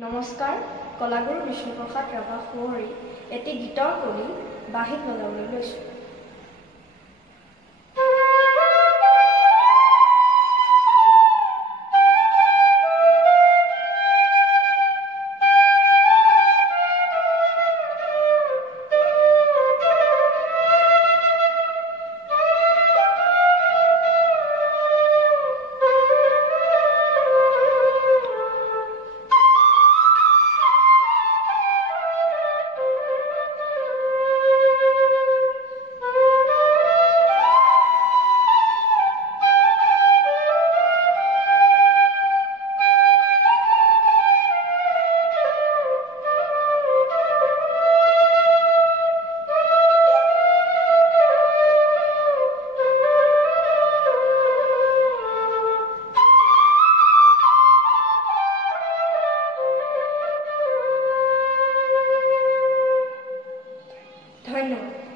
নমস্কাৰ, কলাগুৰু বিষ্ণুপ্ৰসাদ ৰাভা সুঁৱৰী এটি গীতৰ কলি বাঁহীত বজাবলৈ লৈছোঁ। ধন্যবাদ।